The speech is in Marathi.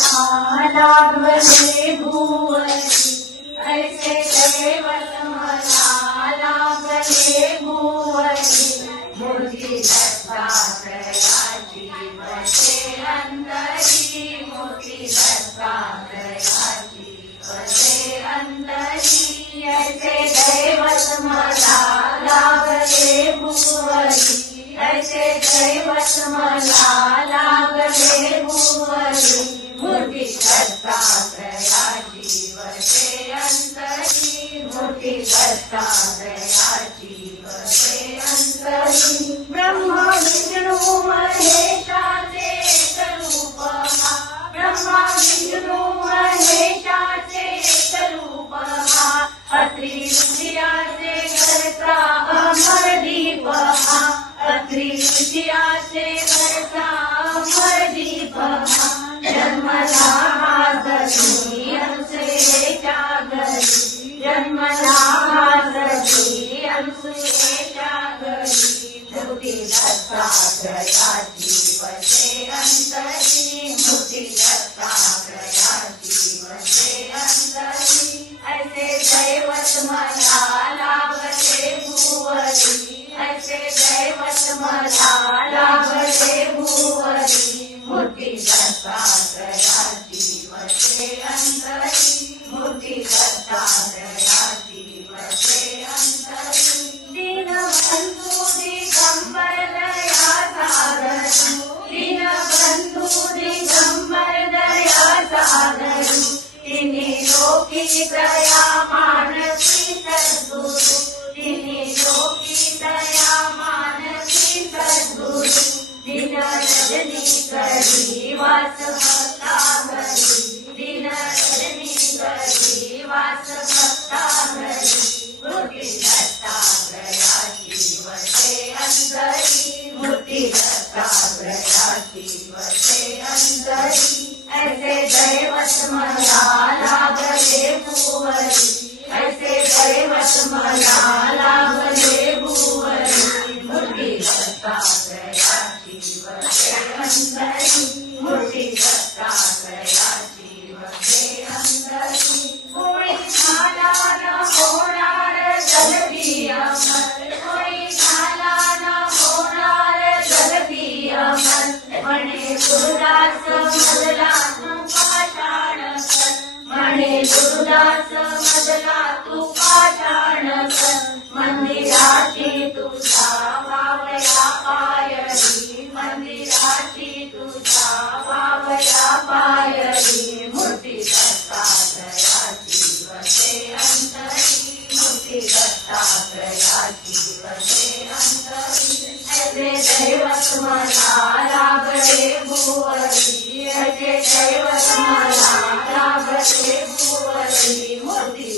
लागले भुवरी ऐसे दैवत मला लागले भुवरी मूर्ती दत्तात्रयाची बसे अंतरी मूर्ती दत्तात्रयाची बसे अंतरी ऐसे दैवत मला लागले भुवरी ऐसे दैवत मला लागले भुवरी मूर्ती दत्तात्रयाची बसे अंतरी मूर्ती दत्तात्रयाची बसे अंतरी ब्रह्मा विष्णू महेशाचे स्वरूप ब्रह्मा विष्णू महेशाचे स्वरूप अत्रिविद्याचे करता अमर दीप अत्रिविद्याचे करता अमर दीप जन्मला हाजरी अनुसुयेच्या घरी जन्मला हाजरी अनुसुयेच्या घरी मूर्ती दत्तात्रयाची बसे अंतरी मूर्ती दत्तात्रयाची बसे अंतरी ऐसे दैवत मला लागले भुवरी ऐसे दैवत मला लागले भुवरी मूर्ती दत्तात्रयाची बसे अंतरी मूर्ती दत्तात्रयाची बसे अंतरी दीनबंधू दिगंबर दया सागरू दीनबंधू दिगंबर दया सागरू तिन्ही लोकी दया मानसी सद्गुरु तिन्ही लोकी दया मानसी सद्गुरु दिन रजनी करी वास भक्ता घरी दिन रजनी करी वास भक्ता घरी मूर्ती दत्तात्रयाची बसे अंतरी मूर्ती दत्तात्रयाची बसे अंतरी ऐसे दैवत मला लागले भुवरी ऐसे दैवत मला लागले भुवरी मूर्ती दत्तात्रयाची बसे अंतरी मूर्ती दत्तात्रयाची बसे अंतरी कोणी झाला न होणार जगती अमर कोणी झाला न होणार जगती अमर म्हणे गुरुदास मधला तू पाषाण कर म्हणे गुरुदास मधला तू पाषाण कर मंदिराची तुझा वावया पायरी मंदिराची तुझा वावया पायरी मूर्ती दत्तात्रयाची बसे अंतरी मूर्ती दत्तात्रयाची बसे अंतरी ऐसे दैवत मला लागले भुवरी ऐसे दैवत मला लागले भुवरी मूर्ती